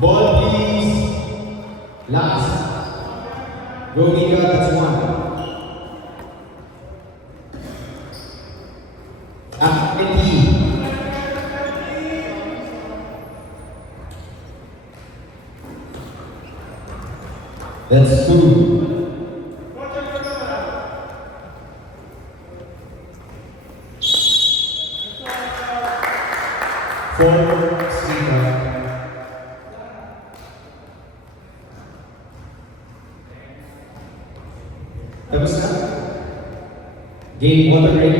Ball, please. Last. Go, Mika. That's one. That's two. Four. Tapos na? Game water break.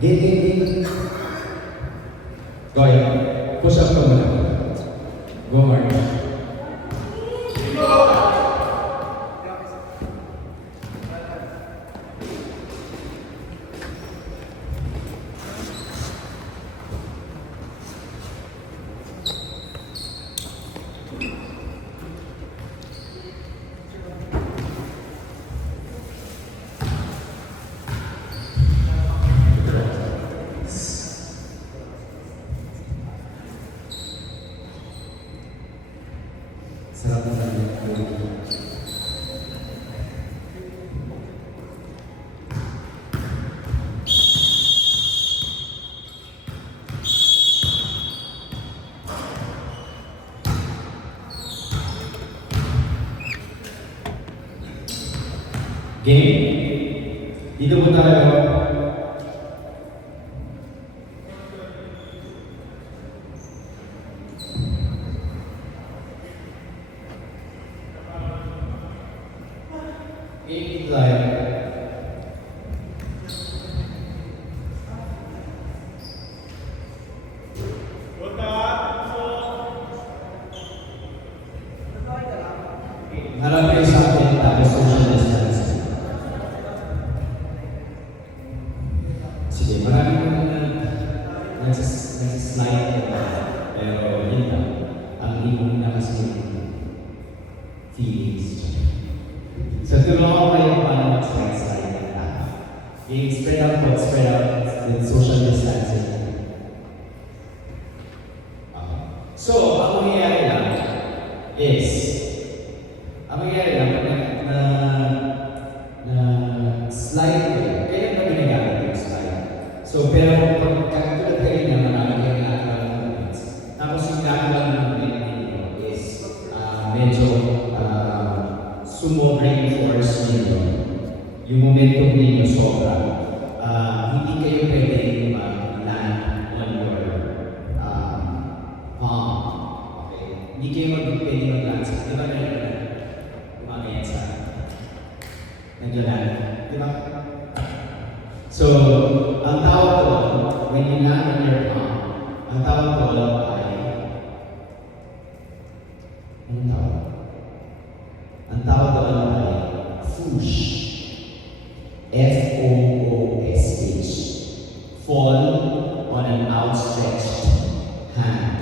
Game. Go ahead. Push up ka muna. Go, Mark. Sarap na lang yung game. Dito po tayo. Game tayo. Harap kayo sa akin, tapos social distancing. Sige, marami mo na nagsaslide ka, pero yun lang, ang limong na kasi feelings. So, tulungan ko kayo paano mag-slide na. Okay, spread out with social distancing. So, ang mangyayari lang is, slide kayo. Kaya ba ginagamit yung slide? So, pero pag katulad kayo na marami kayo lateral movements, tapos yung lateral movement ninyo is medyo sumobra yung force ninyo. Yung momentum ninyo sobra. Hindi kayo pwede mag-land on your palm. Okay? Hindi kayo pwede mag-land sa. Di ba kayo umangayan sa nandiyan na? Di ba? So, ang tawag doon, when you land on your palm, ang tawag doon ay anong tawag? Ang tawag doon ay foosh. F-O-O-S-H. Fall on an outstretched hand.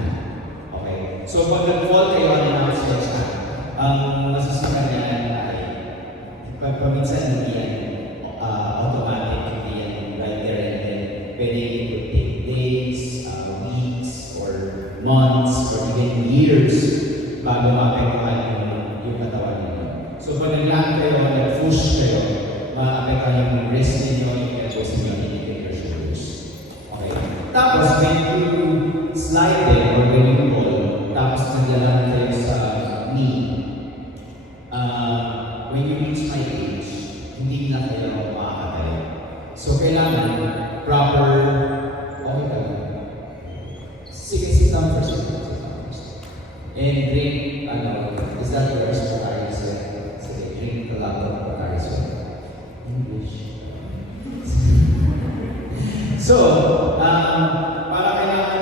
Okay? So, pag nag-fall kayo on an outstretched hand, ang masasama niyan ay paminsan hindi yan automatic, hindi yan right there and then pwede it would take days, weeks, or months, or even years bago maapektuhan yung katawan ninyo. So pag nag-land kayo, nag-push kayo, maapektuhan yung wrist ninyo, yung elbows ninyo, yung your shoulders. Okay? Tapos when you slide it or when you roll, tapos naglalang kayo sa knee, when you reach my age, hindi na kayo makakatayo. So, kailangan proper, okay ka lang. Sige, sit down first. And drink, is that yours for Paris? Sige, drink the lot of Paris. English. So, para kailangan,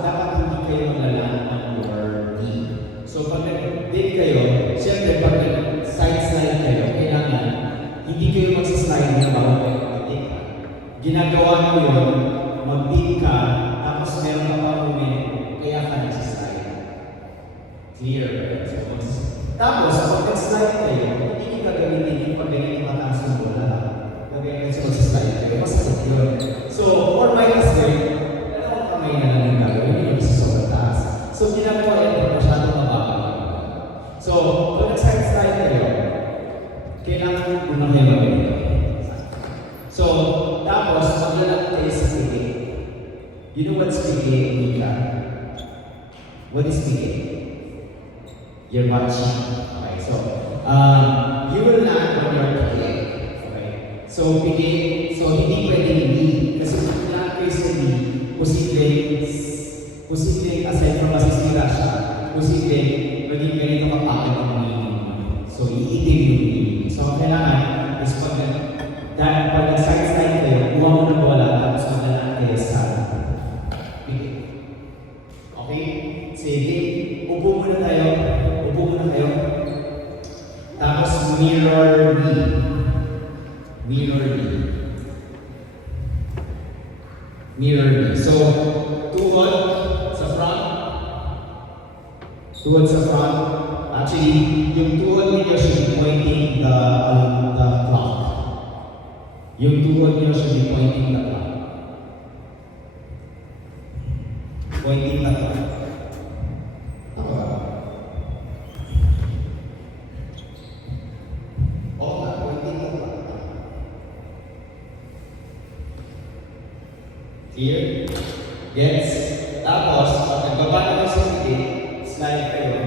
dapat hindi kayo maglalaan on your knee. So, pag nag-big kayo, siyempre, pag side-slide kayo, kailangan hindi kayo mag-slide na bago kayo mag-big ka. Ginagawa mo yun, mag-big ka, tapos meron ka pa moment, kaya ka nag-slide. Clear. Tapos, pag nag-slide kayo, hindi nyo gagamitin yung pag ganyan yung mataas ng bola. Gagawin kailangan unang kayo magganito. So, tapos, maglalak kayo sa pigi. You know what's pigi, Mika? What is pigi? You're watching. Okay, so, you will land on your pigi. Okay? So, pigi, so hindi pwedeng hindi. Kasi kung land kayo sa hindi, posibleng aside from masisira siya, posibleng maging ganito kapakit ang meaning. So, iitim yung meaning. So, kailangan is pag nag-side-slide kayo, kuha mo na bola, tapos maglalaan kayo sa pigi. Okay? Sige. Upo muna tayo. Upo muna kayo. Tapos mirror me. Mirror me. Mirror me. So, tuhod sa front. Tuhod sa front. Actually, yung tuhod niyo should be pointing the clock. Yung tuhod niyo should be pointing the clock. Pointing the clock. Here, yes. Tapos, pag nagbaba naman sa pigi, slide kayo.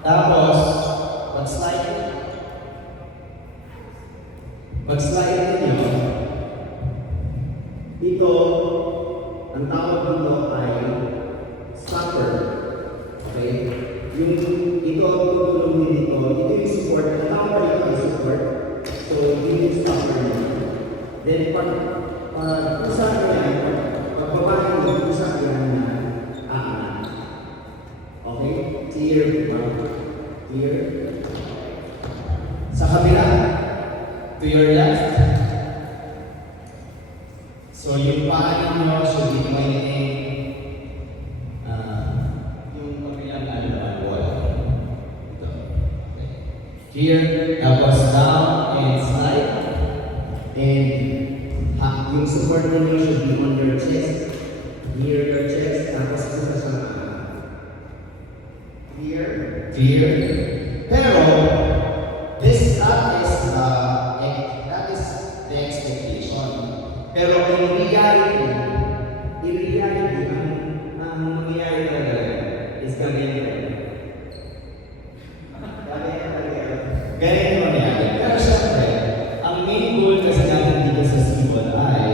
Tapos, mag-slide ninyo. Dito, ang tawag dito ay stopper. Okay? Yung ito ang tutulong din dito. Ito yung support. Ang tawag dito ay support. So, yun yung stopper nyo. Then, kung saan yan, pagbaba nyo, kung saan yan na aanan. Okay? Clear. Clear. Sa kabila, to your left. So, yung paa nyo should be pointing yung kabilang wall. Ito. Okay. Here, tapos down and slide. And yung support ninyo should be on your chest. Near your chest. Tapos isa sa clear. Clear. Pero, that is the expectation. Pero in reality, ang mangyayari talaga is ganyan. Ganyan yung mangyayari. Pero syempre, ang main goal kasi natin dito sa Seagull ay,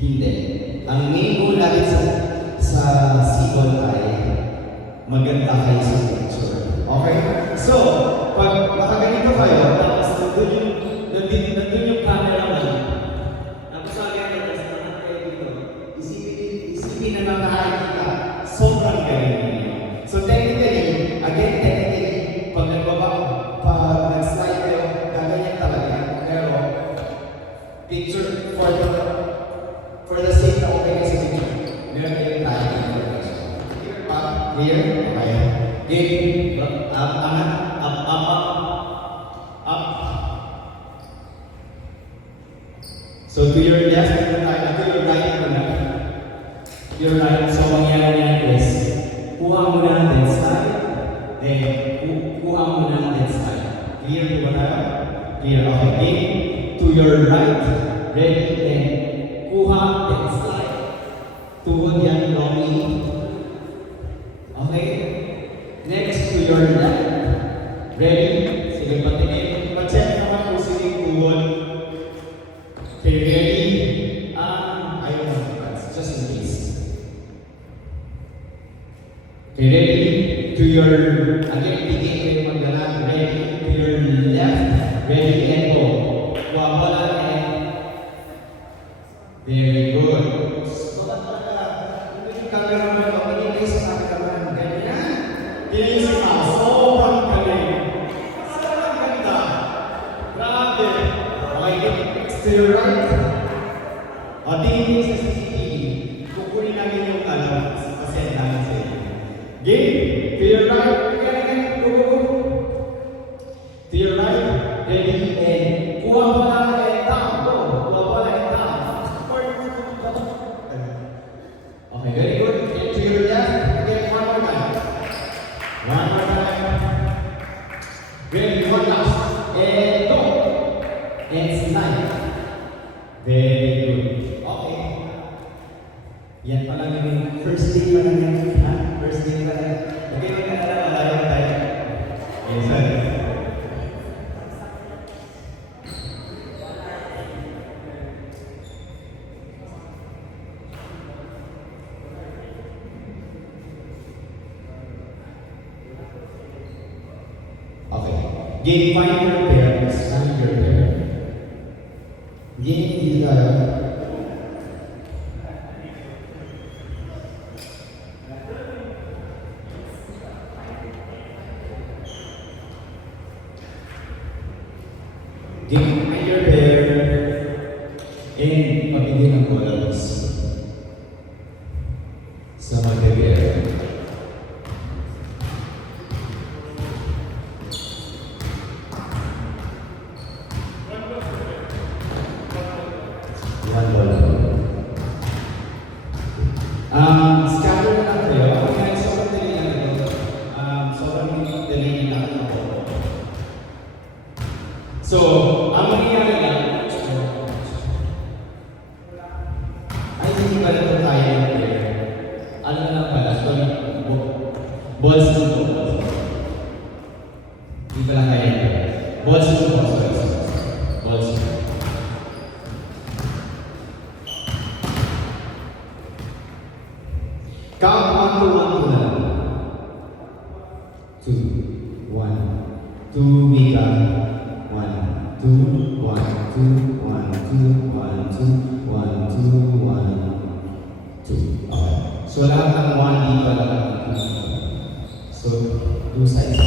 hindi. Ang main goal natin sa Seagull ay maganda kayo sa picture. Okay? So, pag nakaganito kayo, tapos nandun yung cameraman, tapos agad kayo dito, isipin na nakakita, sobrang galing ninyo. So, technically, pag nag-slide kayo, gaganyan talaga. Pero, picture for the sake na okay kasi picture, meron kayong tayo dito. Here, okay. Game, up. So to your left, to your right, your right. So mangyayari yan is, kuha mo na then slide, then kuha mo na then slide. Clear po ba tayo? Clear, okay. Game, to your right, ready, then kuha, then slide. Tuhod yan, lonely. Okay? Next to your left. Ready? Sige, patingin. Pa-check naman kung sige tuhod. Okay, ready? Ayaw na. Just in case. Okay, ready? To your, again, tigil kayo maglalaan. Ready? To your left. Ready and go. Wabala and very good. Cameraman, kapag sa cameraman, ganyan. Tinisip ka, sobrang galing. Sobrang ganda. Grabe. Okay, next to your right. O, tingin nyo sa CCTV. Kukunin namin yung pasend namin sa inyo. Game, to your right. Again, go. To your right, ready, and kuha mo lang and down. Go. Kuha mo lang and down. Okay, very good. And to your left, again, one more time. your last. And go. And slide. Very good. Okay. Yan pa lang yung first day pa lang yan. Ha? First day pa lang. Okay, magkakala malayo tayo. Yes, sir. Okay. Game, find your parents. Find your parents. Game, hindi tayo. Game, find your parents. And pabigyan ng bolas sa mag-pair. Scatter na lang kayo. Kaya sobrang dali lang ito. Sobrang dali lang ito. So, ang mangyayari lang, ay hindi pala ito tayo ng player. Ano na lang pala? Balls to balls. Hindi pala tayo ng player. Balls to balls. Balls to balls. Count 1 to 1 to lang. 2, 1, 2, Mika. 1, 2, 1, 2, 1, 2, 1, 2, 1, 2, 1, 2. Okay. So lahat ng 1 dito lang. So, 2 sides.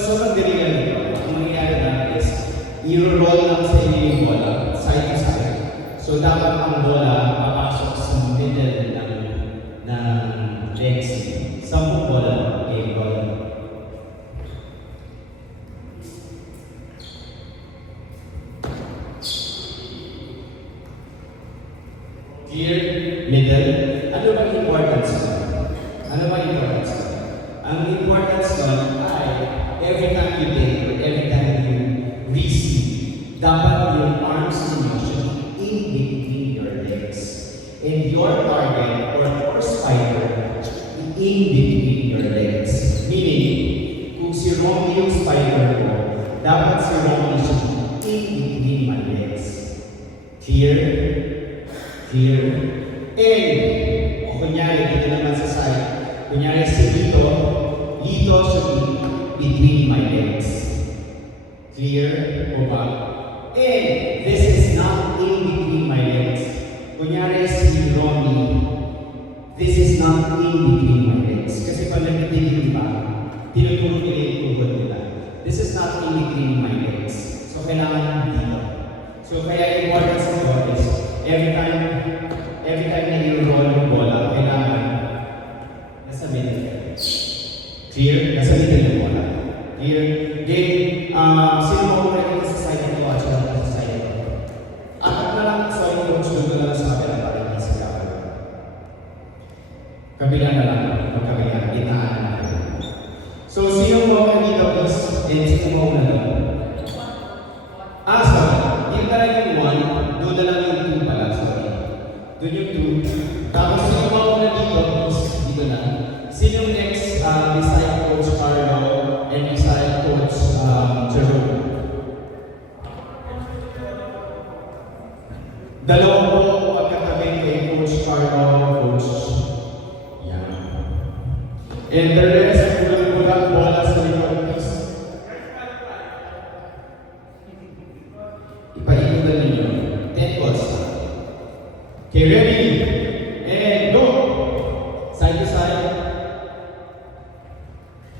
So magdiringan nyo, ang mangyayari na is, i-roll lang sa inyo yung bola, side to side. So dapat ang bola papasok sa middle ng legs. 10 bola, game bola. Clear, middle. Ano ba yung importance? Ano ba yung importance? Ang importance nun ay every time you take or every time you receive, dapat yung arms ninyo should be in between your legs. And your target or force fighter should be in between your legs. Meaning, kung si Romy yung spider mo, dapat si Romy should be in between my legs. Clear? Clear? And, o kunyari, dito naman sa side, kunyari si Lito should be between my legs. Clear o ba? And this is not in between my legs. Kunyari si Romy, this is not in between my legs. Kasi pag nagtitigil pa, tinutulog nila yung tuhod nila. This is not in between my legs. So kailangan dito. So kaya importance nito is every time na i-roll yung bola, kailangan nasa middle. Clear? Nasa middle yung bola. Clear? Then, sino mo rin sa side nito at sa side nito? At na lang sa yung coach doon na lang sa kabila para hindi sa kabila. Kabila na lang, magkabila, itaan na lang. So, sino mo rin dito is, and sino mo na lang? Sorry. Yung talaga yung 1, doon na lang yung 2 pala, sorry. Doon yung 2. Tapos sino mo na dito is, dito na. Sino next beside Coach Carlo and beside Coach Jerome? Dalawa po pagkatabi kay Coach Carlo, Coach. Yan. And the rest will put up bola sa likod. Ipaikutan ninyo. 10 balls. Okay, ready? And go! Side to side.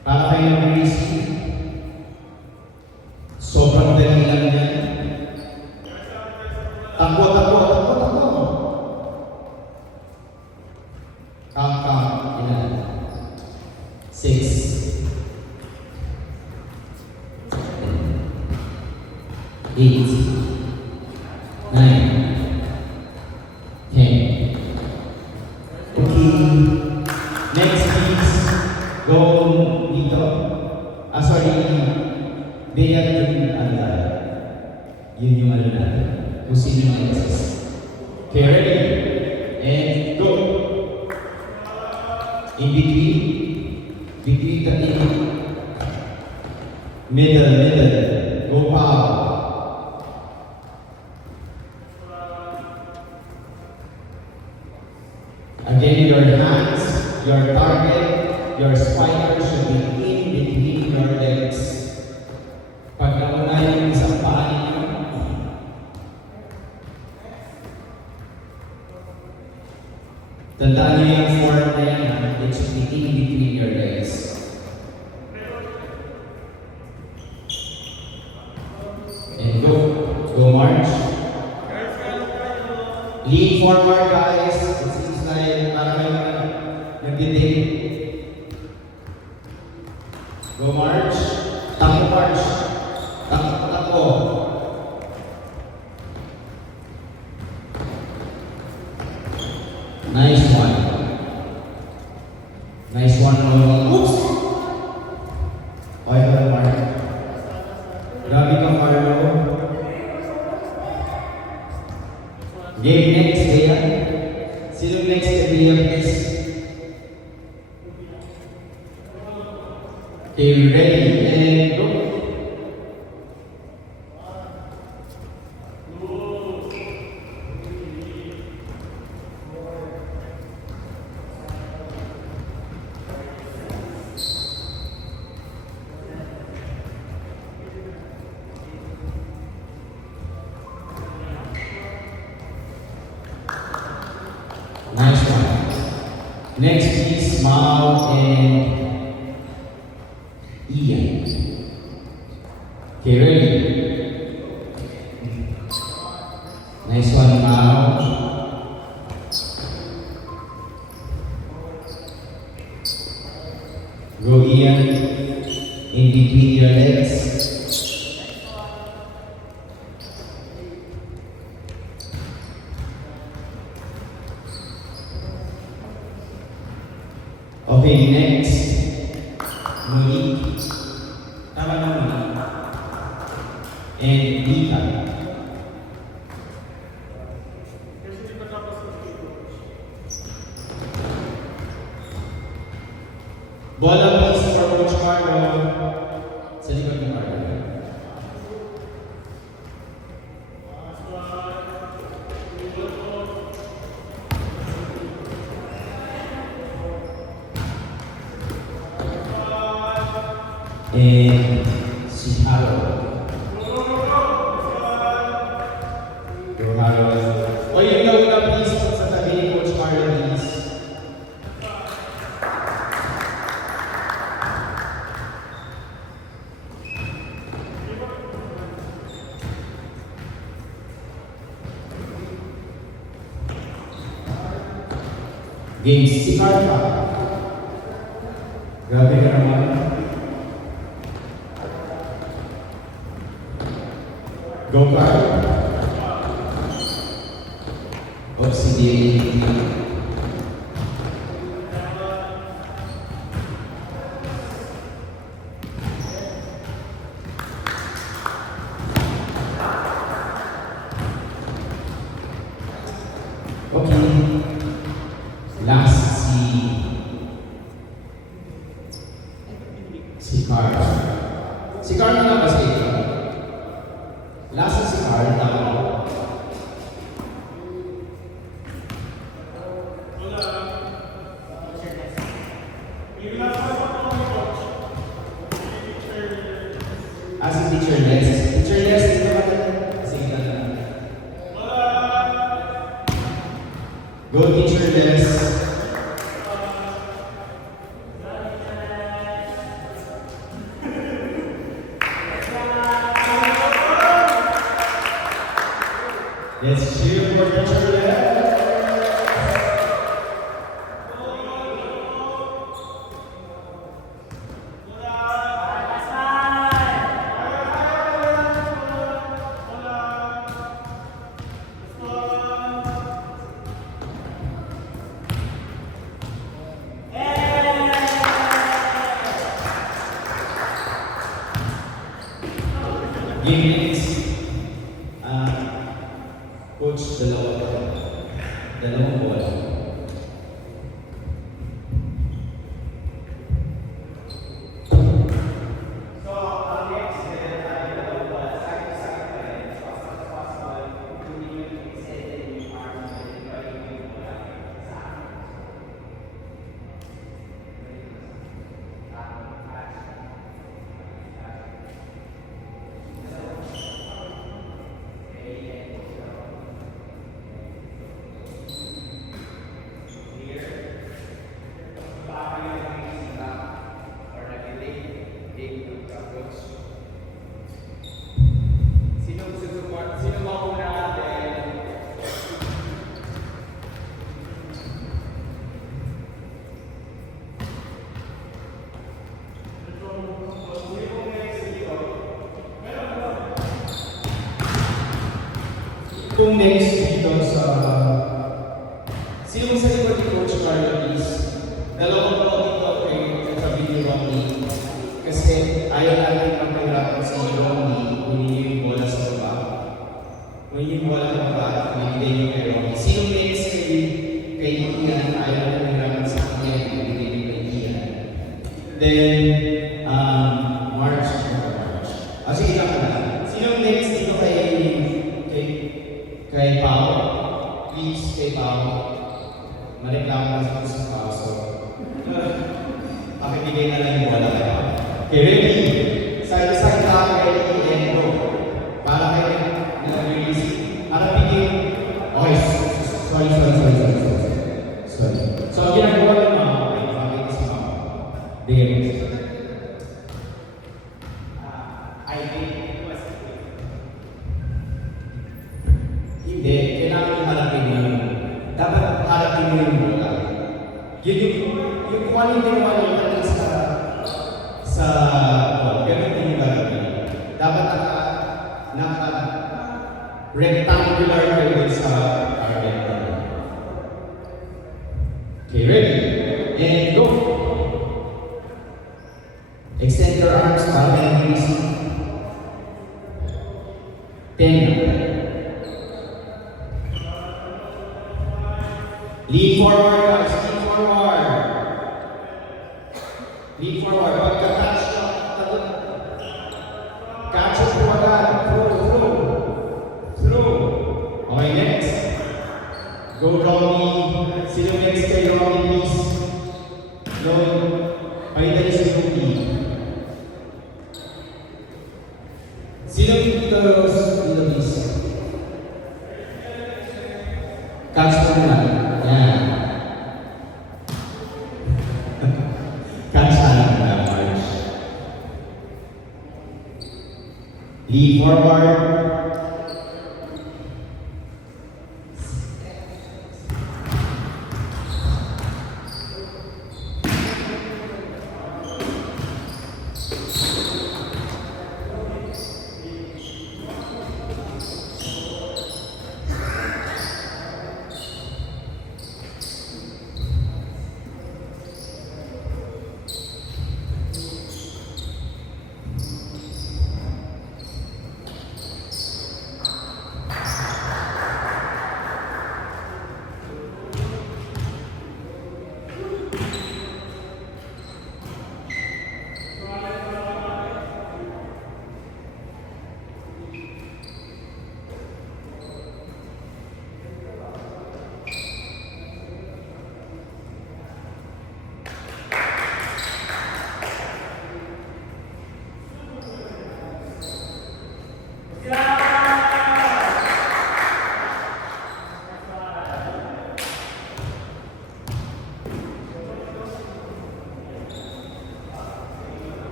Para kayo mag-receive. Sobrang dali lang yan. Takbo. Count. Ilan? 6. 5. 8, 9, 10. Okay. Next please. Go dito. Sorry. Bea din yun yung ano natin. Kung sino yung nag-assist. Okay, ready? And go. In between. Between the in. Middle. Go power. Again, your hands, your target, your spider should be in between your legs. Pag nauna yung isang paa ninyo, tandaan niyo yung form na yan, it should be in between your legs. And go. Go march. Lean forward, guys. It seems like parang nagdidig. Go march. Takbo march. Takbo. Nice one. Nice one, Ronald. Oops! Okay ka, Mark. Grabe ka, Marlo. Game next, Bea. Sino next kay Bea, please? Okay, ready, and go. Nice one. Next is Mao and Ian. Okay, ready? Nice one, Mao. Go Ian in between your legs. Okay, next. Monique. Tama na Monique. And Lita. Bola please for Coach Carlo. Sa likod ng Carlo. And si Harold. Your Harold. O yun na please sa tabi ni Coach Carlo, please. Game si Carlo. Grabe ka naman. Go Carl. Oxygen. Okay. Last si Carl. Si Carl na kasi ito. Last si Carl na as a teacherless. Teacherless is naman sige na. Go teacherless. Let's cheer for teacherless. Game minutes. Coach, dalawang bola. Kung next dito sa sino sa likod ni Coach Carlo is dalawang po dito kay Kabili Ronnie kasi ayaw natin ang mahirapan si Ronnie kung hindi yung bola sa baba. Kung hindi yung bola sa baba, binigay niyo kay Ronnie. Sino next kay Ian, ayaw natin mahirapan sa kanya, binigay niyo kay Ian. Then, March. Sige lang na. Sino next dito kay Pao? Please, kay Pao. Mareklamo na sa Pao. So, pakibigay na lang yung bola kay Pao. Okay, ready? Side-side ka kay Endo. Para kay release. Para bigyan. Okay, sorry. So, ang ginagawa ng Pao, ay pakibigay sa Pao. Bigyan mo. Hindi, kailangan harapin mo yun. Dapat harapin mo yung bola. Yun yung kung ano yung ginawa niyo sa ganun din yung gagawin. Dapat naka-rectangular kayo din sa target. Okay, ready? And go! Extend your arms para kayo release. 10. Lean forward, guys. Lean forward. Lean forward. Pagka-catch na, catch up po agad. Through. Okay, next. Go, Romy. Sino next kay Romy, please? Lord, paitali si Ruby. Sino dito, please? Catch po na. Lean forward.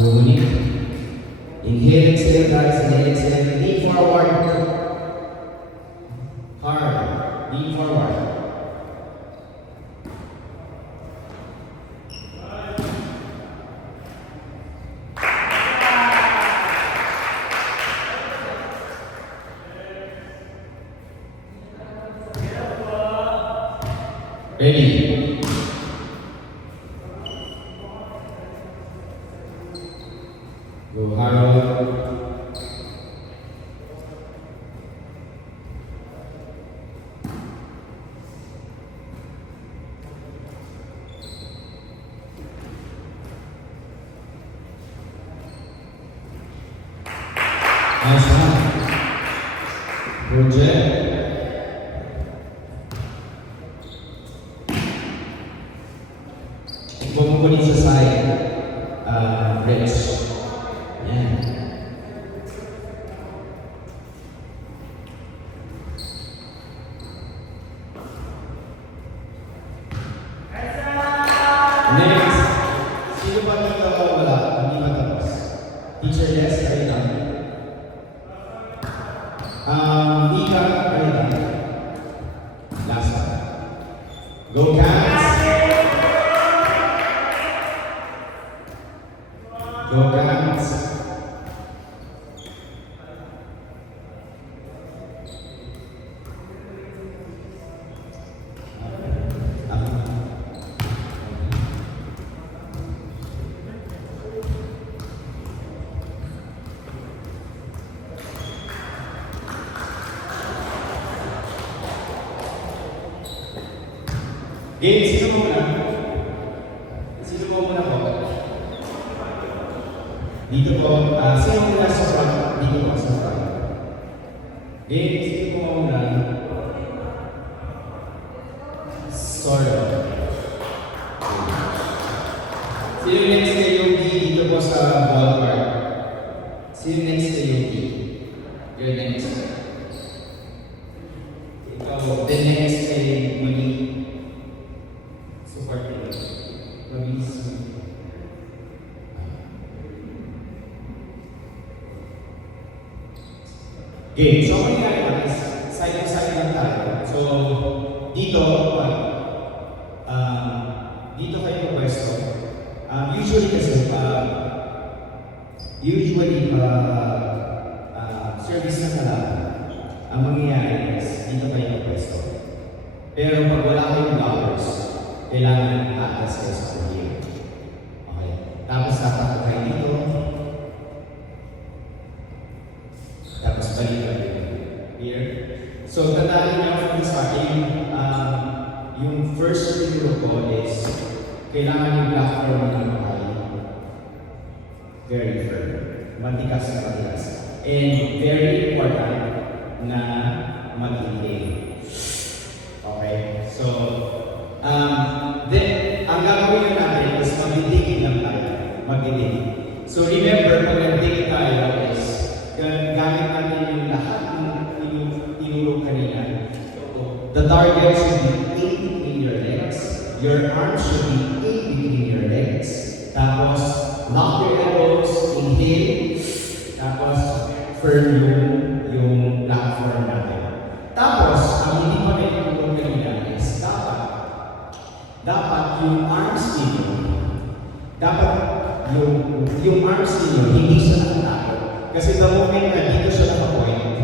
Bumalik. Inhale, exhale, guys. Inhale, exhale. Lean forward. Hard. Lean forward. Ready. Go Harold. Nice one. Project. Huwag mo kunin sa side. Rich. Yan. Next. Sino ba dito ako wala? Hindi ba tapos? Teacher, yes, kayo lang. Mika, kayo lang. Last one. Go, Cats. Go, Cats. Game, sino mo muna? Sino mo muna po? Dito po. Sino muna sa front? Dito po sa front. Game, sino mo muna? Solo. Sino next kay Yogi? Dito po sa ballpark. Sino next kay Yogi? You're next. Ikaw, the next kay Mali. Support nila. Mabilis. Okay, so ang nangyari lang is side-by-side lang tayo. So, dito, dito kayo pwesto. Usually kasi, service na kalaban, ang mangyayari is dito kayo pwesto. Pero pag wala kayong flowers, kailangan atas kayo sa here. Okay. Tapos tatakot kayo dito. Tapos balik kayo here. So, tandaan niyo from the starting, yung first tinuro ko is kailangan yung platform na makay very firm. Matigas na matigas. And very important na mag-inhale. Okay? So, then, ang gagawin natin is mag-digging lang tayo. Mag-digging. So, remember, pag nag-dig tayo is gamit natin yung lahat ng tinuro kanina. The target should be in between your legs. Your arms should be in between your legs. Tapos, lock your elbows, inhale. Tapos, firm yung platform natin. Tapos, ang hindi pa rin tinuro kanina is dapat yung arms ninyo, yung arms ninyo, hindi siya nakatayo. Kasi the moment na dito siya nakapoint,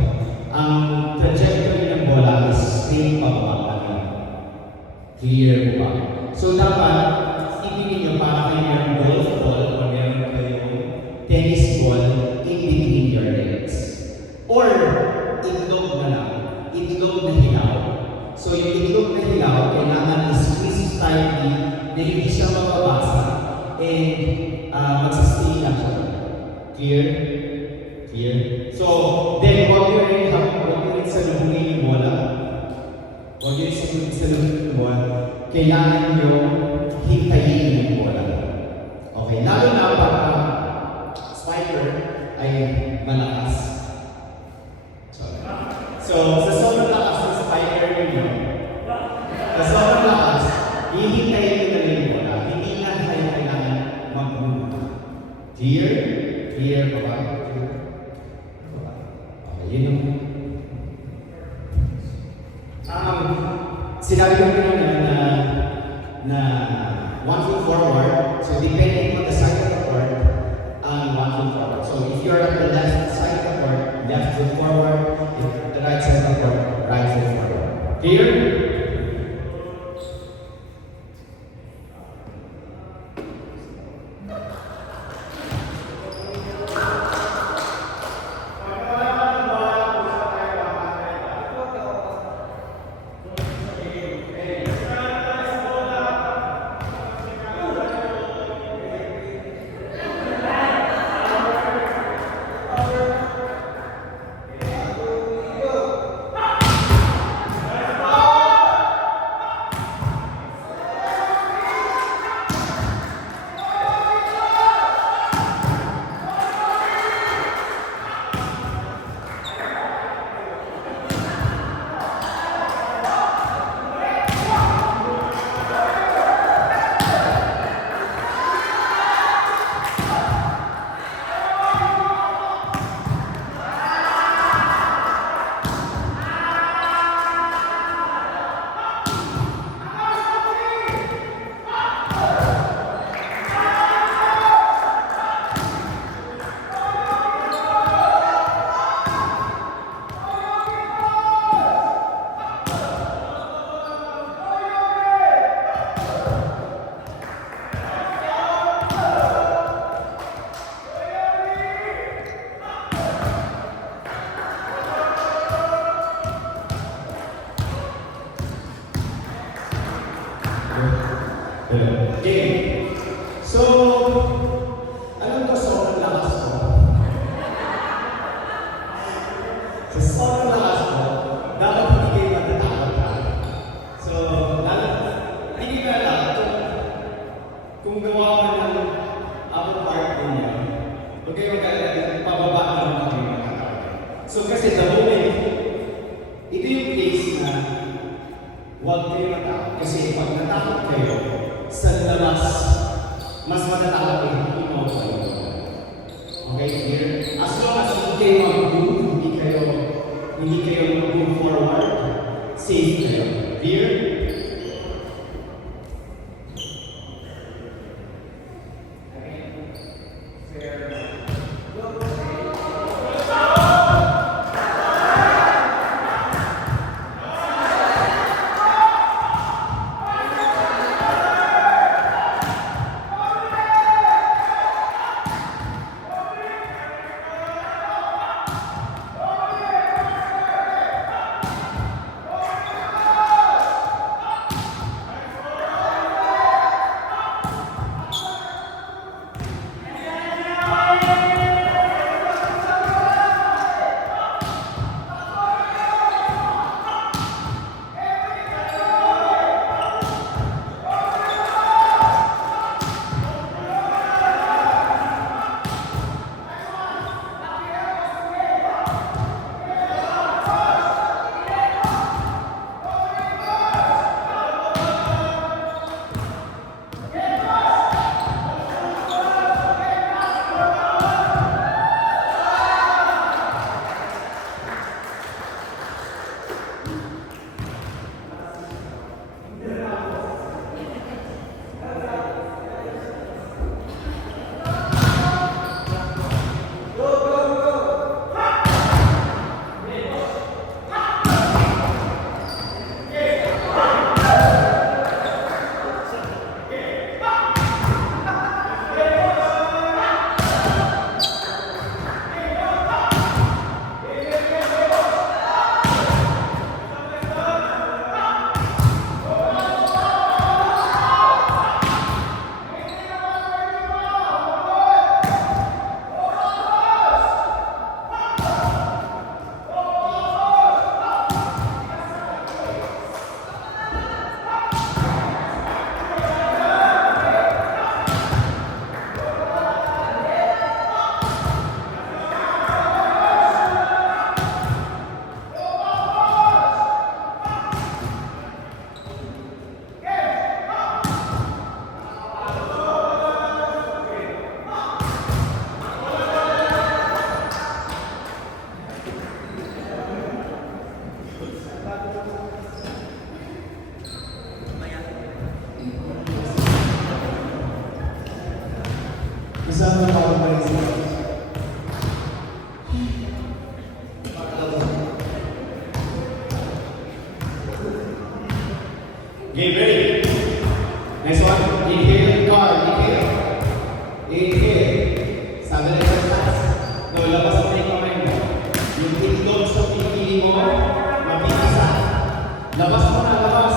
ang trajectory ng bola is straight pababa natin. Clear ba? So dapat, ipinin nyo para kayo yung golf ball o meron kayong tennis ball in between your legs. Or, itlog na lang. Itlog na hilaw. So yung itlog na hilaw, kailangan is-squeeze tightly na hindi siya mababasa and magsastay lang siya. Clear? Clear? So, then huwag nyo rin salubungin yung bola. Huwag nyo rin salubungin yung bola. Kailangan nyo hintayin yung bola. Okay, lalo na pag spiker ay malakas. So, sa sobrang lakas ng spiker ninyo, sa sobrang lakas, hihintayin nyo na rin yung bola. Hindi na kayo kailangan mag-move. Clear, baba. Clear. Baba. Okay, yun yung... Sinabi ko kanina na one foot forward. So depending on the side of the court, one foot forward. So if you're at the left side of the court, left foot forward. If the right side of the court, right foot forward. Clear? Okay. So, alam ko sobrang lakas ko. Sa sobrang lakas ko, dapat hindi kayo matatakot ka. So, hindi ka lang kung gawa ka ng upper part ninyo, huwag kayo magkakalit, pababa naman kami matatakot. So, kasi the moment, ito yung place na huwag kayo matakot. Kasi pag natakot kayo, sa labas, mas matatakot kayo, hindi mo kayo. Okay, clear? As long as hindi kayo mag-move, hindi kayo mag-move forward, safe kayo. Clear? na bawal pa rin sila. Okay, ready? Next one. Inhale, car. Inhale. Inhale. Sabi na sa taas. No, labas mo na yung kamay mo. Yung itlog sa pinipili mo, mapinasa. Labas mo na, labas.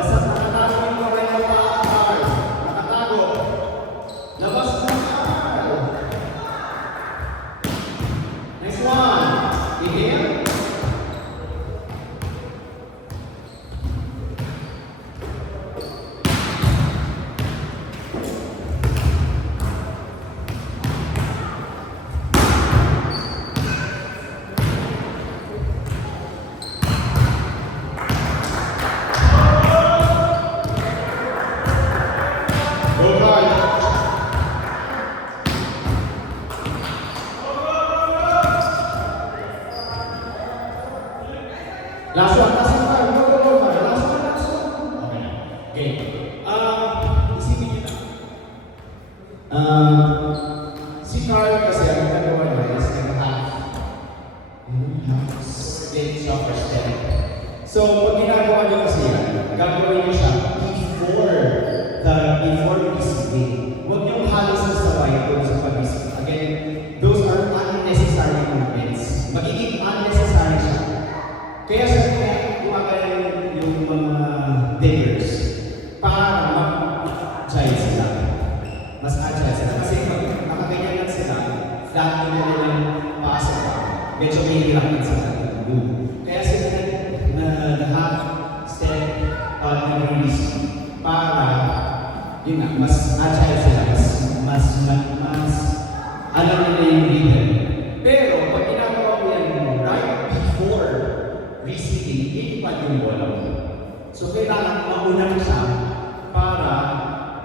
Nasa nakatago yung kamay mo pa, car. Nakatago. Labas mo na, car. Next one. Inhale. Last one, go, last one. Okay. Isipin niyo na. Si Carl kasi ang nagawa niya is split siya for step. So, pag ginagawa niyo kasi yan, gagawin niyo siya before receiving. Huwag niyong halos na sabay doon sa pag-receive. Again, those are unnecessary movements. Magiging unnecessary siya. Kaya sa gumagano yung mga diggers para mag-agile sila. Mas agile sila. Kasi pag nakaganyan lang sila, flat na nilang pasa pa. Medyo may hirapan sila ng move. Kaya sila lahat step nag-release para yun nga, mas agile sila. Mas alam nila yung rhythm. Pero pag ginagawa ko yan right before receiving, ilipad yung bola mo. So, kailangan mauna mo siya para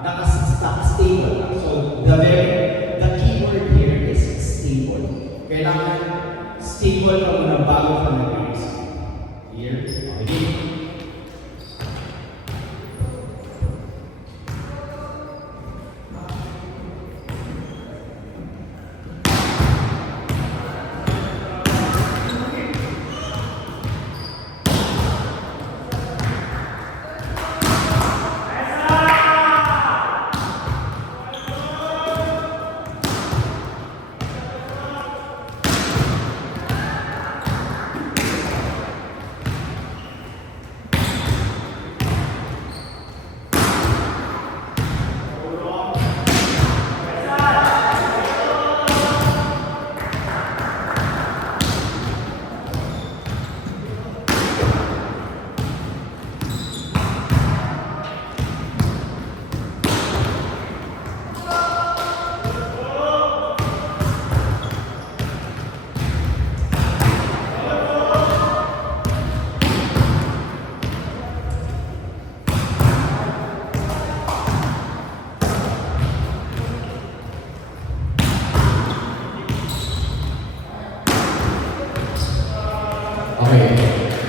nakastop stable. So, the key word here is stable. Kailangan stable ka muna bago ka nag-receive. Here, okay.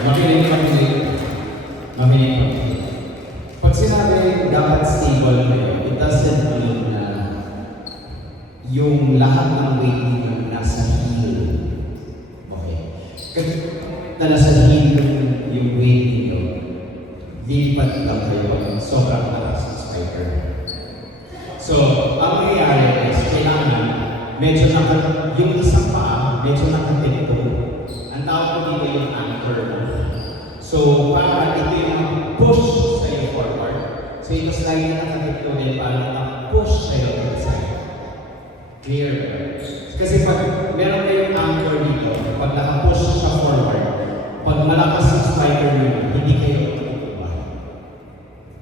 Okay, makinig. Pag sinabi dapat stable kayo, it doesn't mean na yung lahat ng weight ninyo nasa heel. Okay. Kasi na nasa heel yung weight ninyo, lilipat lang kayo pag sobrang taas ng spiker. So, ang mangyayari is kailangan medyo yung isang paa, medyo nakatinto. Ang tawag ko dito yung anchor mo. So, para ito yung push sa'yo forward. So, ito slide na nakatinto din para naka-push sa'yo to the side. Clear? Kasi pag meron kayong anchor dito, pag naka-push siya forward, pag malakas yung spiker nyo, hindi kayo matutuwa.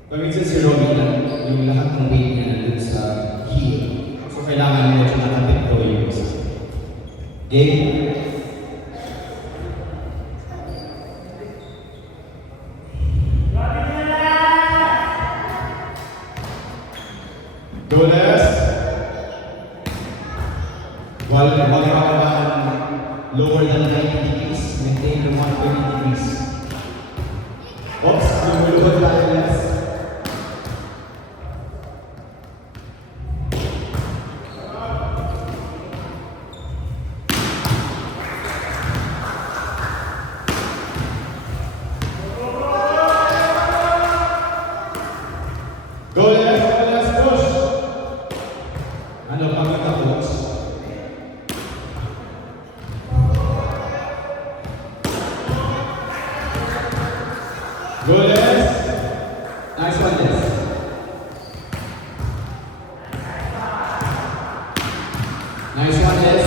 Paminsan si Romy lang, yung lahat ng weight niya nandun sa heel. So, kailangan medyo nakatinto yung isa. Okay? Doles. While lower than 90 degrees, maintain the 120 degrees. Oops, lumulubod tayo, yes. kapag nagka-coach. Go, Les! Nice one, Les. Nice one, Les.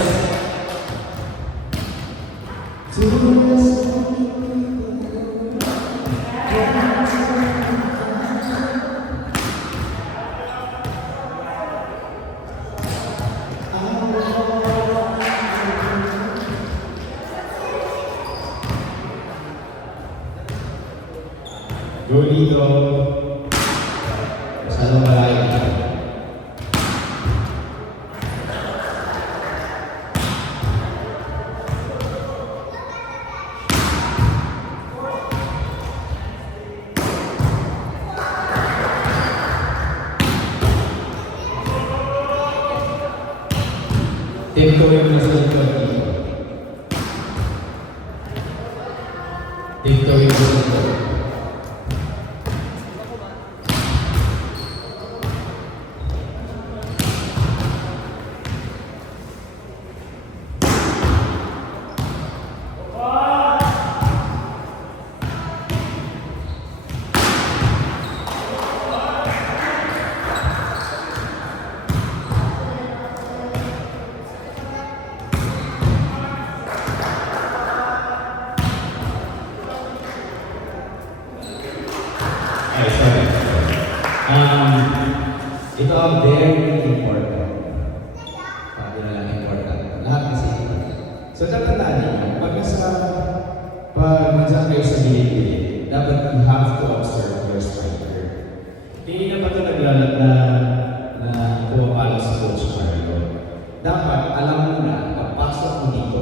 Go dito. Masyadong malayo. Tiptoeing na sa likod dito. Tiptoeing sa likod. Ay, sorry. Ito ang very important. Sabi na lang important. Lahat kasi. So, tatandaan niyo, pag nasa kayo sa gilid-gilid, dapat you have to observe your striker. Hindi na pa ito naglalat na pumapalo sa Coach Carlo. Dapat alam mo na, pagpasok mo dito,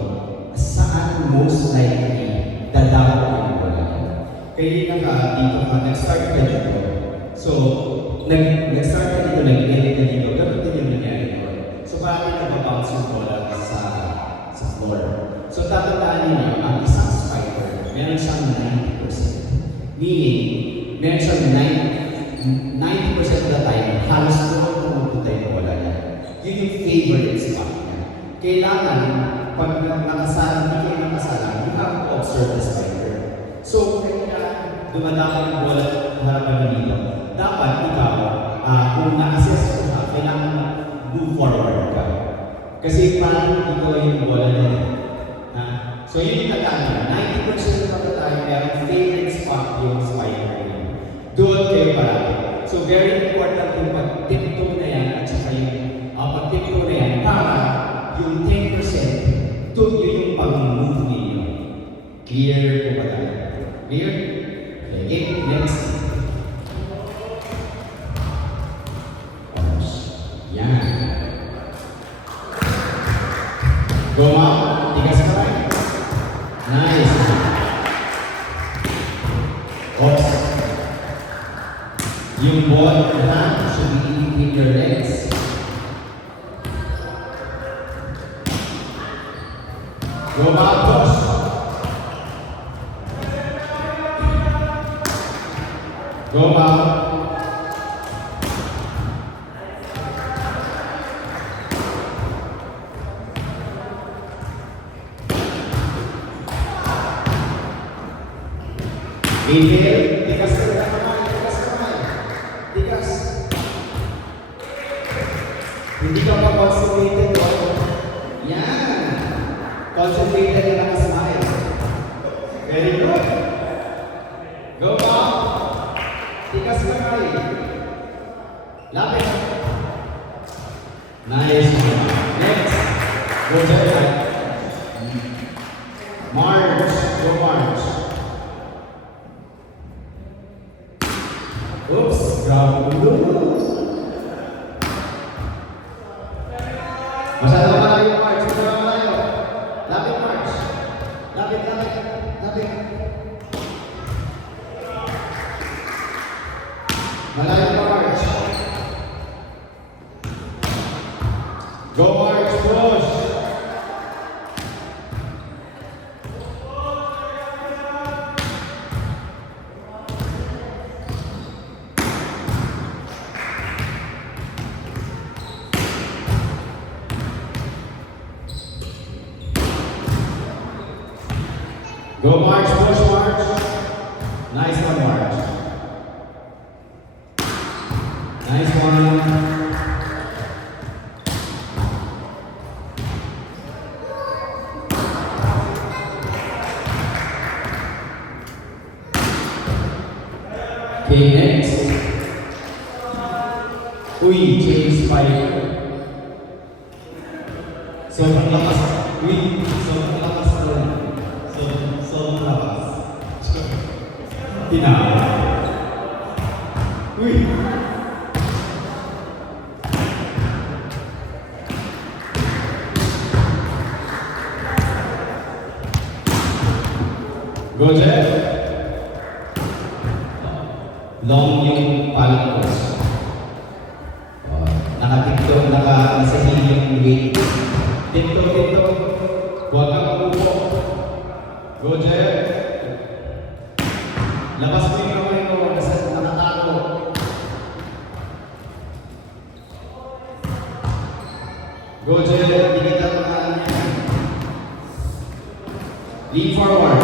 saan most likely dadako yung bola. Kaya dito ka, nag-start ka dito. So, nag-start ka dito, nag-edit ka dito, dapat din yung nangyari doon. So, parang nag-bounce yung bola sa floor. So, tatandaan niyo, ang isang spiker, meron siyang 90%. Meaning, meron siyang 90% of the time, halos doon pumupunta yung bola niya. Yun yung favorite spot niya. Kailangan, pag nakasala, hindi kayo nakasala, you have to observe the spiker. So, dumadako yung bola harapan mo dito. Dapat ikaw, kung na-assess mo siya, kailangan move forward ka. Kasi parang dito yung bola niya. So yun yung natanda. 90% of the time, merong favorite spot yung spiker niya. Doon kayo parati. So very important yung pag-tiptoe na yan at saka yung pag-tiptoe na yan para yung 10% doon yun yung pag-move ninyo. Clear po ba tayo? Clear? Okay, next. Yan. Go out. Tigas ka rin. Nice. Oops. Yung ball na should be in your legs. Go out, push. Go out. Inhale, tigas ka na kamay, tigas ka kamay. Tigas. Hindi ka pa concentrated o. Yan. Concentrated na nakasmile. Very good. Go out. Tigas ka kamay. Lapit. Nice. Next. Go Jai. March. Go march. Oops, grabe. Masyado malayo, March. Masyado malayo. Lapit, March. Lapit, lapit, lapit. Malayo pa, March. Go, March. Push. Go March, push March. Nice one, March. Nice one. Okay, next. Uy, change spike. Sobrang lakas. Uy, sobrang lakas doon. Sobrang lakas. Tinawa. Uy. Go, Jeff. Long yung palak ko. Naka-tiktok, naka-isahil yung weight. Tiktok. Huwag kang upo. Go, Jeff. Labas mo yung kamay mo kasi nakatago. Go, Jeff. Hindi kita makalaan yan. Lean forward.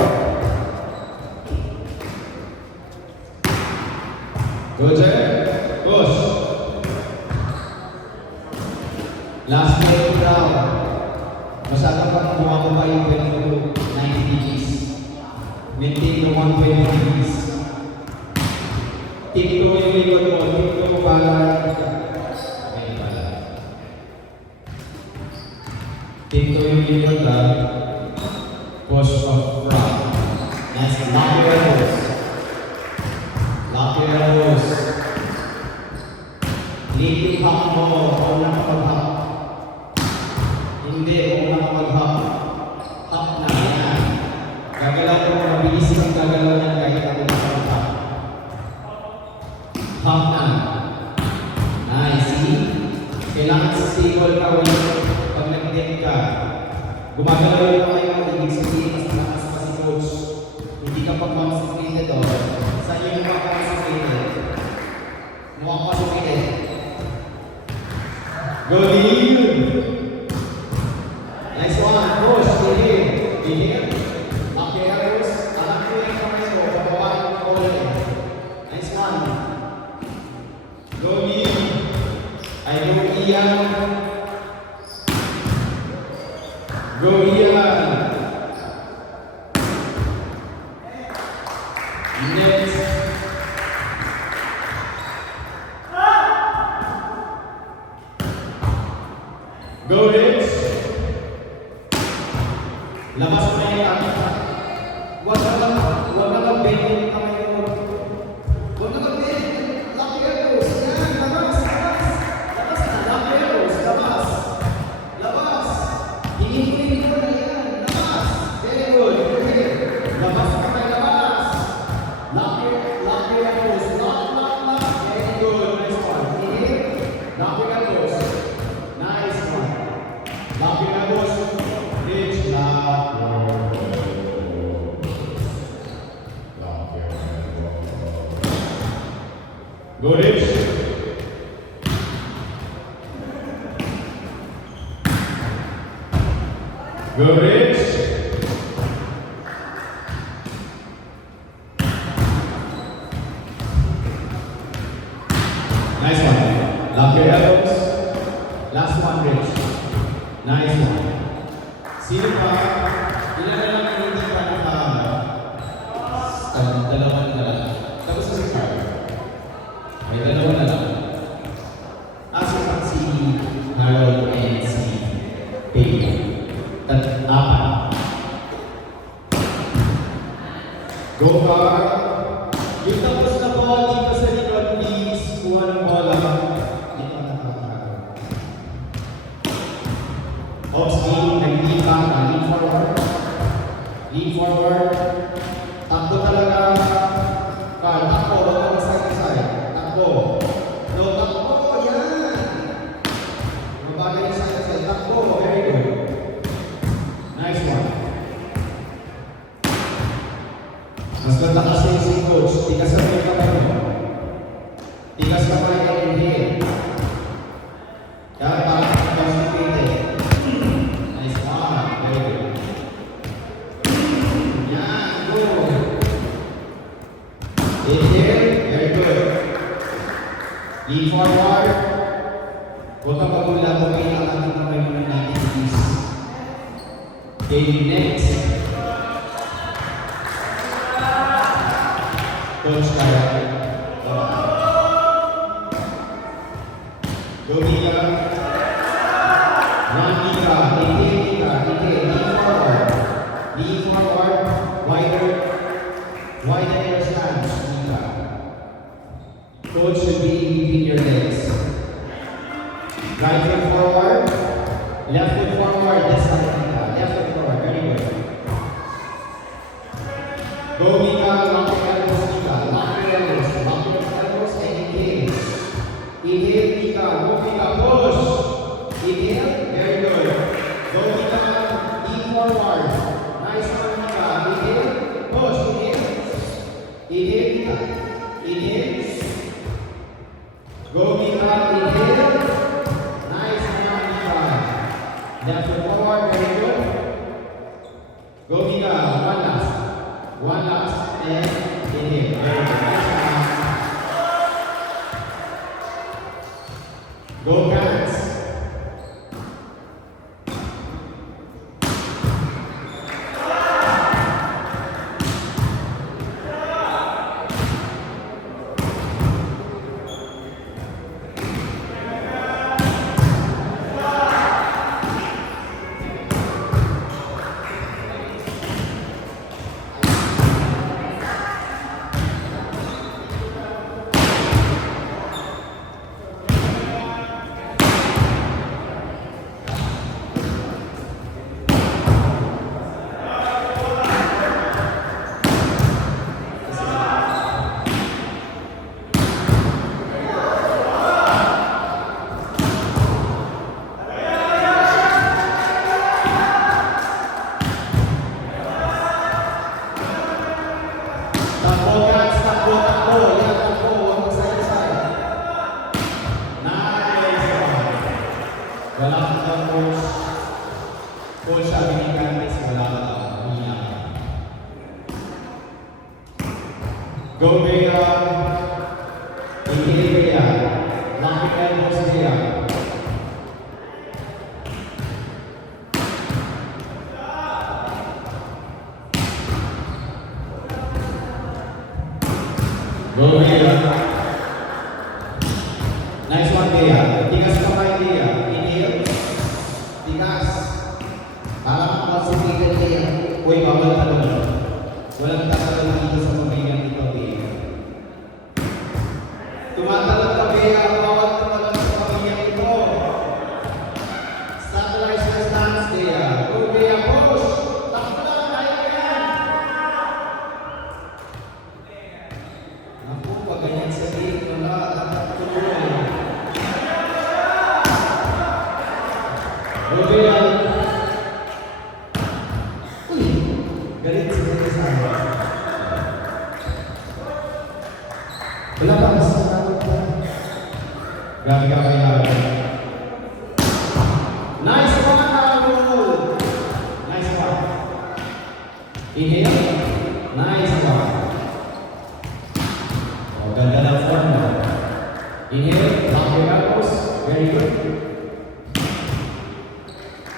Go, Jeff. Push. Last leg down. Masyadong pang bumababa yung pwede mo 90 degrees. Maintain the 120 degrees. Tipto yung likod mo. Tipto mo para. Okay, pala. Tipto yung likod ka. Push of front. Next, lock your elbows. Lock your elbows. Lead yung hap mo. Huwag na kapag-hap. Hindi, huwag na kapag-hap. Hap na, yan. Gagalaw ko, mabilis kang gagalaw yan kahit ako na kapag-hap. Hap na. Nice, see? Kailangan stable ka pag nag-dip ka. Gumagalaw yung kamay mo, ibig sabihin, mas malakas pa si coach. Hindi ka pag-concentrated o. Saan yung mukha-concentrated? Mukha-concentrated. Go, Lee! Nice one. Push. Inhale. Lock your elbows. Anak ko yung kamay mo. Pababa yung kolay. Nice one. Go, Lee. Ay, go, Ian. Go, Ian. Next. Go, Rich. Labas mo yung kamay. Huwag na lang bend yung kamay mo. Huwag na lang bend. Lock your elbows. Yan, labas. Labas na. Lock your elbows. Labas. Hingin mo na yan. Labas. Very good. Okay. Labas ka kayo. Labas. Lock your elbows. Lock. Very good. Nice one. Hingin. Lock your elbows. Nice one. Lock your elbows. Rich. Lock your Go, Rich. Go, Rich. Nice one. Lock your elbows. Last one, Rich. Nice one. Sino pa? Ilan na lang yung hindi pa dalawa na lang. Tapos na si Carl. May dalawa na lang. Si Harold and si Baby. Apat. Go back. Yung tapos na po, dito sa likod, please. Kuha ng bola. Dito na nakakaraw. Oxley, nag-lean back. Lean forward. Lean forward. Takbo talaga. Carl, takbo. Huwag ka masay-masay. Takbo. No, takbo. Yan. Mabagay yung side-side. Takbo. Very good. Nice one. Mas ganda kasi si coach. Tigas ka yung kamay mo. Tigas kamay ang inhale. Kaya parang concentrated. Nice one. Very good. Yan. Okay, next. Coach Kaya. Go Mika. Run Mika. Inhale Mika. Inhale. Lean forward. Lean forward. Wider. Wider your stance, Mika. Coach should be in between your legs. Right foot forward. Left foot forward. This side Mika. Left foot forward. Very good. Go Mika. Lock your elbows Mika. Lock your elbows. Lock your elbows and inhale. Inhale Mika. Go Mika. Push. Inhale. Very good. Go Mika. Lean forward. Nice one Mika. Inhale. Push. Inhale. Inhale Mika. Inhale. Go Mika. Inhale. Nice one Mika. Left foot forward. Very good. Go Mika. One last. One last. And inhale. Very good. Nice one. Go Cats. Takbo Cats, takbo, takbo. Yan, takbo. Huwag mo side to side. Nice one. Wala kang daw, coach. Coach, sabi ni Candice, wala kang daw. Hina. Go Bea. Inhale Bea. Lock your elbows Bea. Go Bea. Nice one Bea. Tigas kamay Bea. Inhale. Tigas. Para concentrated Bea. Uy, bawal talon. Walang tatalon dito sa pamilya dito Bea. Tumatalon ka Bea. Bawal tumalon sa pamilya dito. Stabilize your stance Bea. Go Bea. Push. Takbo lang. Kaya ka yan. Naku, pag ganyan sabihin, wala, dapat tuloy. Robea. Uy, galit si Bea. Wala pa, mas nakakot pa. Gabi ka kaya. Nice one, Arnold. Nice one. Inhale. Nice one. Oh, ganda ng form mo. Inhale, lock your elbows. Very good.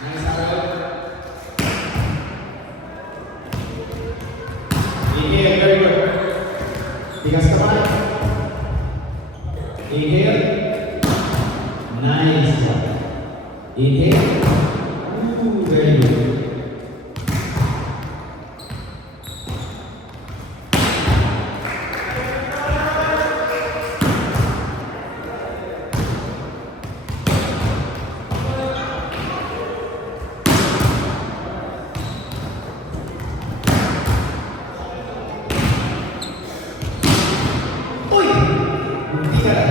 Nice Harold. Inhale, very good. Tigas kamay. Inhale. Nice one. Inhale. Ooh, very good. Uy! Hindi ka na.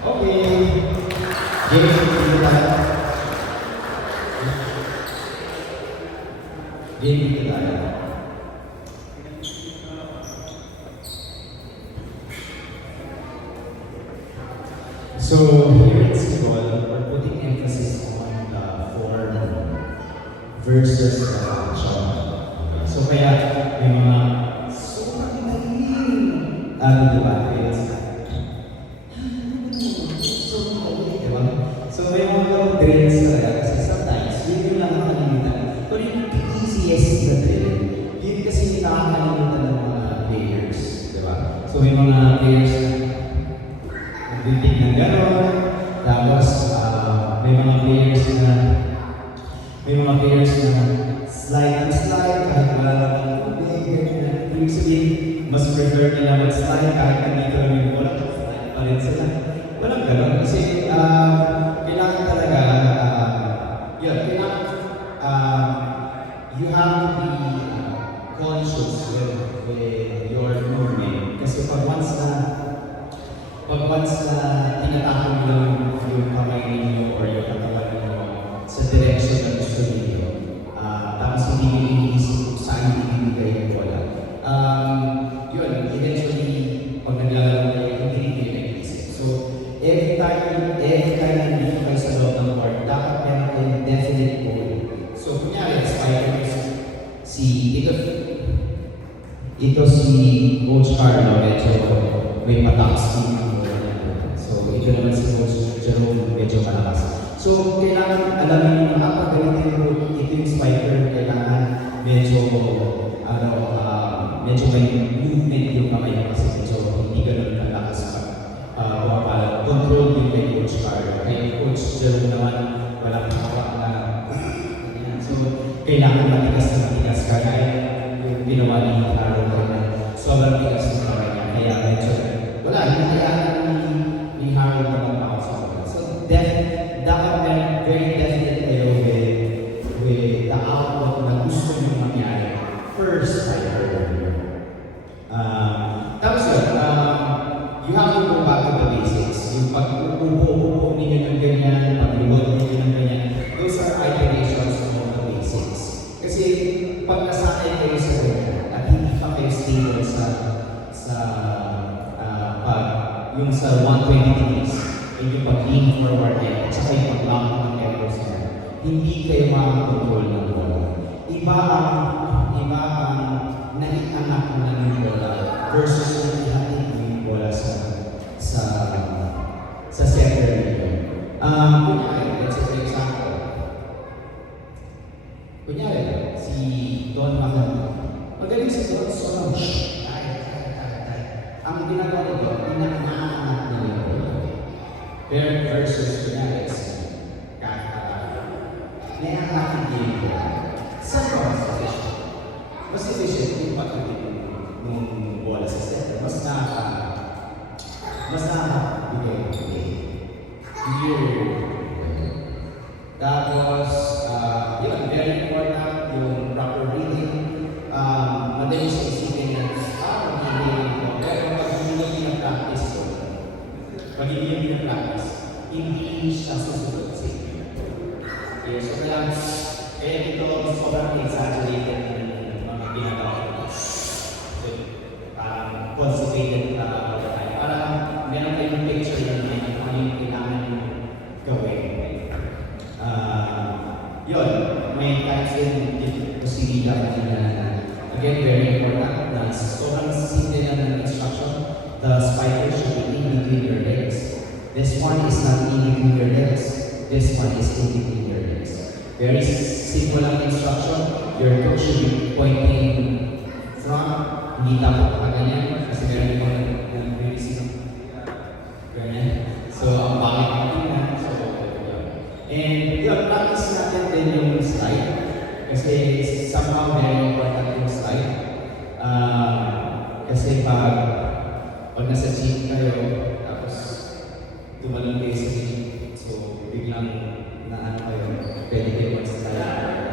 Okay. Game dito tayo. Game dito tayo. So here in Sigol, we're putting emphasis on the form versus the function. So kaya may mga sobrang galing. Diba? Kaya diba? So may mga titig ng gano'n. Tapos, may mga players na slide and slide kahit wala namang tubig. Ibig sabihin, mas prefer nila mag-slide kahit nandito lang yung bola, slide pa rin sila. Walang gano'n kasi kailangan talaga, kailangan you have to be conscious with your movement. Kasi pag once na tinatapon mo yung kamay ninyo or yung katawan ninyo sa direction na gusto ninyo, tapos hindi nyo iniisip kung saan ibibigay yung bola. Eventually, pag naglalaro kayo, hindi nyo iniisip. So, every time na nandito kayo sa loob ng court, dapat meron kayong definite goal. So, kunyari, spikers, ito si Coach Carlo, medyo may patakas ng bola niya. So, ito naman si Coach Jerome, medyo malakas. So, kailangan alamin nyo na pag ganito yung spiker, kailangan medyo may movement yung kamay niya kasi medyo hindi ganun kalakas pag control yung kay Coach Carlo. Kay Coach Jerome naman, walang hawak na so, kailangan matigas ka kaya yung ginawa ni Carlo na sobrang tigas ng kamay niya. Kaya medyo, hinahayaan ni Harold na mag-out sa bola. So, dapat very definite kayo with the output na gusto nyo mangyari first time earlier. Tapos yun, you have to go back to the basics. Yung pag-upo ninyo ng ganyan, pag-iwag ninyo ng ganyan, those are iterations of the basics. Kasi pag nasanay kayo sa ganyan at hindi pa kayo stable yung sa 120 degrees, yung pag-lean forward at saka yung pag-lock ng elbows niya, hindi kayo makakontrol ng bola. Iba ang naianak mo na ng bola versus yung ihatid mo yung bola sa center nito. Let's say for example, kunyari, si Don Macan. Magaling si Don, so ang ginagawa nito, inaangat na yung bola. Versus kunyari, naiangat na yung bola. Saan ba mas efficient? Mas efficient yung pag-ibig ng bola sa center. Mas nakakabigay. Here. Tapos, very important yung proper reading. Madali sa isipin na, mag-iiling ko. Pero pag hindi yung practice ko, hindi siya susunod sa inyo. Okay, so kaya dito sobrang exaggerated ng mga ginagawa ko. So, parang constipated ka all the time. Parang meron kayong picture yun na kung ano yung kailangan yung gawin. May times yung posibilidad na again, very important na sobrang simple na ng instruction. The spiker should be in between your legs. This one is not in between your legs. This one is in between your legs. Very simple ang instruction. Your toe should be pointing front. Hindi dapat ganyan kasi meron mo nag-release ganyan. So, ang bakit natin na. And practice natin din yung slide kasi somehow very important yung slide. Kasi pag nasa gym kayo, tapos tumalong kayo sa gym, so biglang kayo, pwede kayo mag-slide.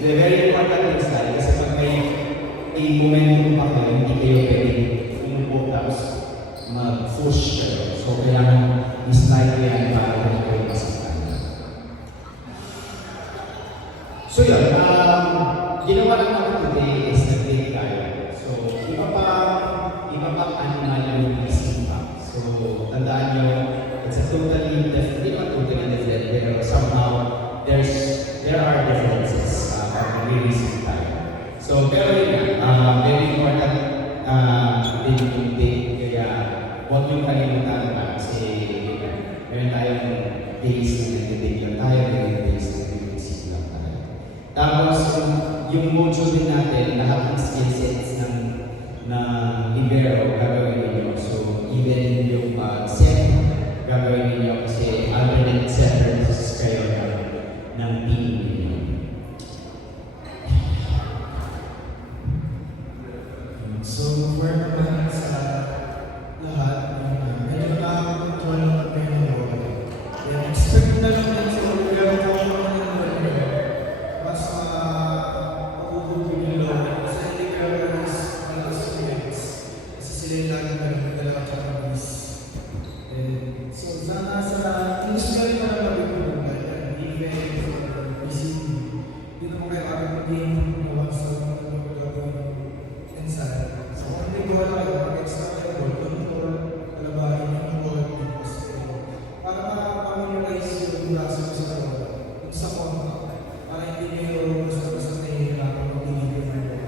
Very important yung slide kasi pag may momentum pa kayo, hindi kayo pwede umupo tapos mag-push kayo. So kailangan i-slide ko yan para kayo masaktan. So yun, ginawa lang naman today is nag-take tayo. So iba pa animal yung isip pa. So tandaan nyo, it's a totally different, hindi naman totally different, pero somehow there are differences pag nag-release tayo. So pero yun very important din yung day, kaya huwag yung kalimutan na kasi meron tayong days na nag-video tayo, meron days na nag-receive lang tayo. Tapos yung mojo din natin, lahat ng skill sets ng na libero gagawin ninyo. So, even yung set gagawin ninyo kasi alternate setters kayo ng team ninyo. So, work naman sa lahat medyo nakakakontrol ng kayo. Expect na lang din sa pero kung ano naman mas mabubugbig yung loob. Kasi hindi kayo mas malakas students. Kasi sila yung laging nagdala at saka miss. So, sana sa industrial na lang mabibugbay yan. Even for PCB. Hindi naman kayo agad maging gawa sa gagawin inside. So, kung hindi ko wala kayo, mag-extra kayo, control, palabahin yung quality. Para makapamiliarize yung braso sa wala. Kung sa contact, para hindi kayo basta-basta nahihirapan mag-deliver na yun.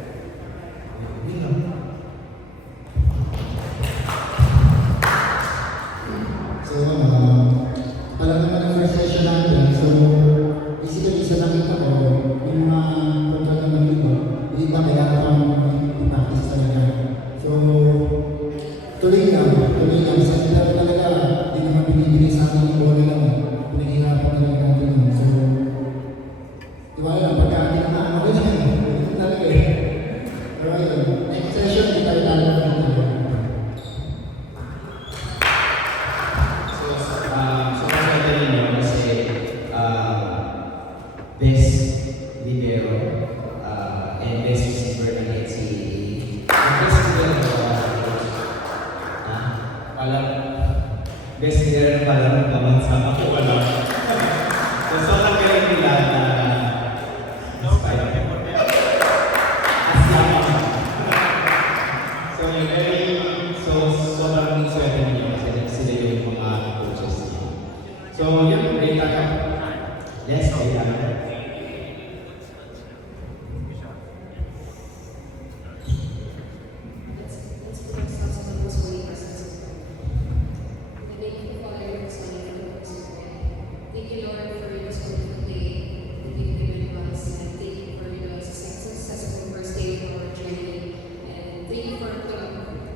Yun lang. So, alam naman ang first session natin. So, basically, sa nakita ko, yung mga control naman dito, yung iba kailangan pang practice talaga. So, tuloy lang. Sa kita talaga, hindi naman binibigay sa akin yung bola lang. Pinaghirapan talaga natin yun. So, tiwala lang, pagka kinakaan mo din yan. Ito talaga eh. Pero ayun, next session, hindi tayo talaga dito. So masaya ninyo kasi best libero and best receiver ng NCAA. Yung best libero best libero pala ng kamansa ako wala. So sobrang galing nila na so yung sobrang swerte ninyo kasi sila yung mga coaches niyo. So yun, data ka. Yes, data ka. Thank you, Lord, for this wonderful day. Thank you for giving us, and thank you for the successful first day of our journey. And thank you for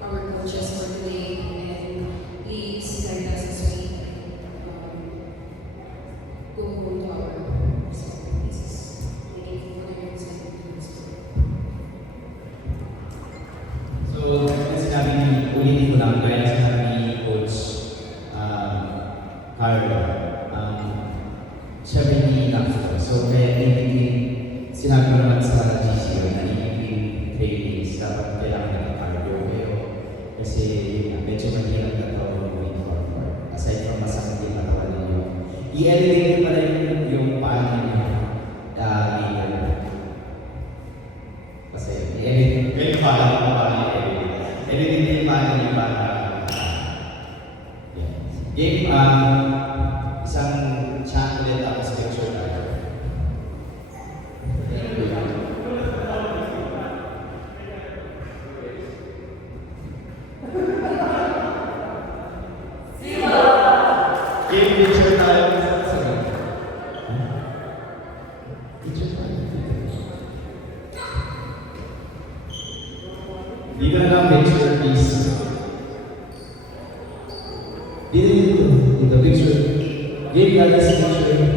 our coaches for today and leads guide us as we go home to our places. Thank you for your insight. So, sinabi ulitin ko lang dahil sinabi ni Coach Carlo, siya hindi enough. So, kaya in-between, sinabi ko naman sa GCO na in-between trainings, dapat kailangan ng cardio kayo. Kasi yun nga, medyo mahirap na ito moving forward. Aside from masakit yung katawan ninyo, i-elevate pa rin yung paan ninyo later. Kasi i-elevate, kayo pala yung paan ninyo. Elevate yung paan ninyo para game, isang chocolate tapos picture tayo. Game picture tayo. Picture tayo. Dito na lang picture, please. Dito, picture. Game guys, picture.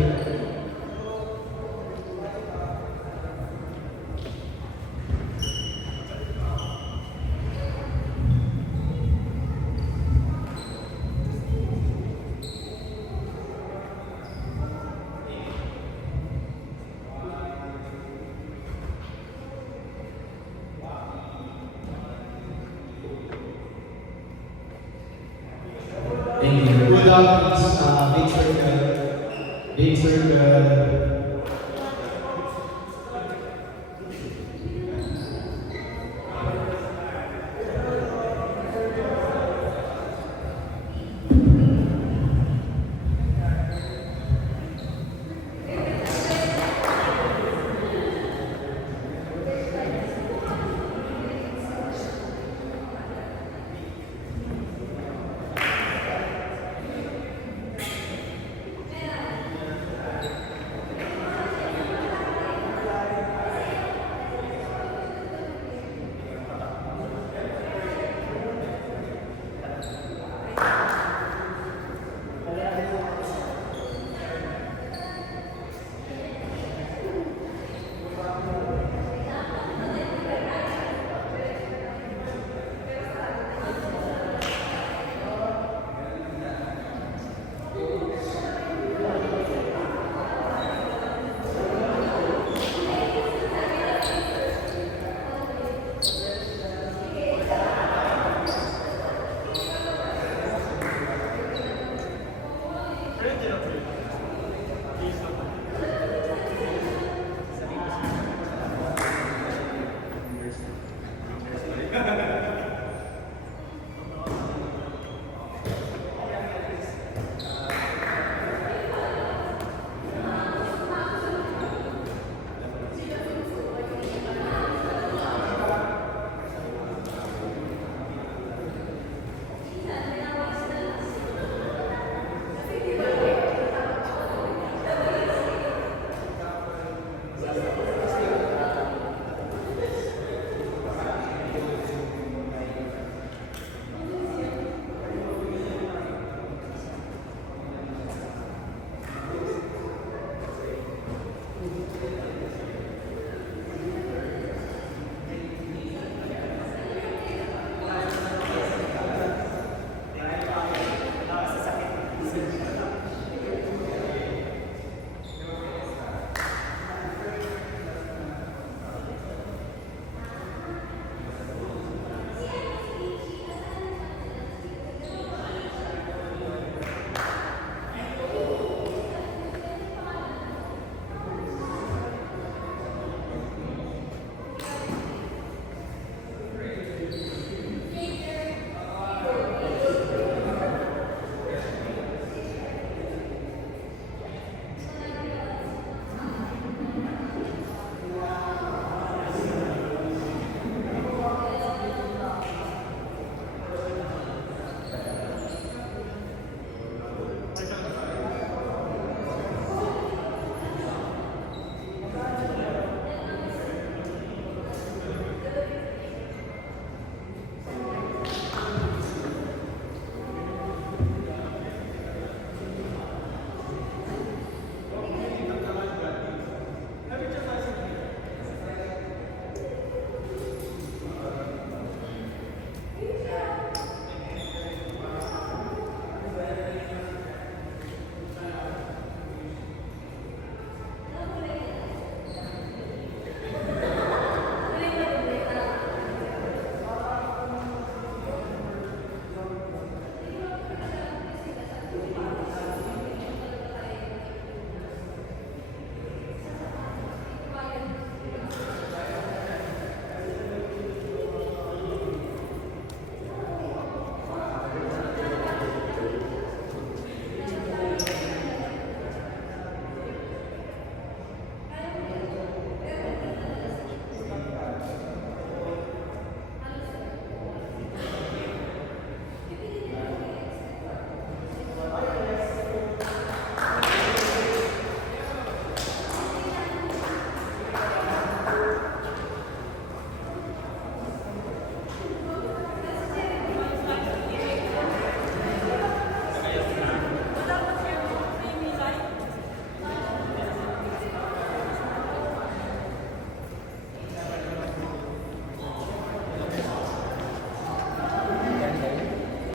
Thank you. Good luck, please. Big circle. Big circle.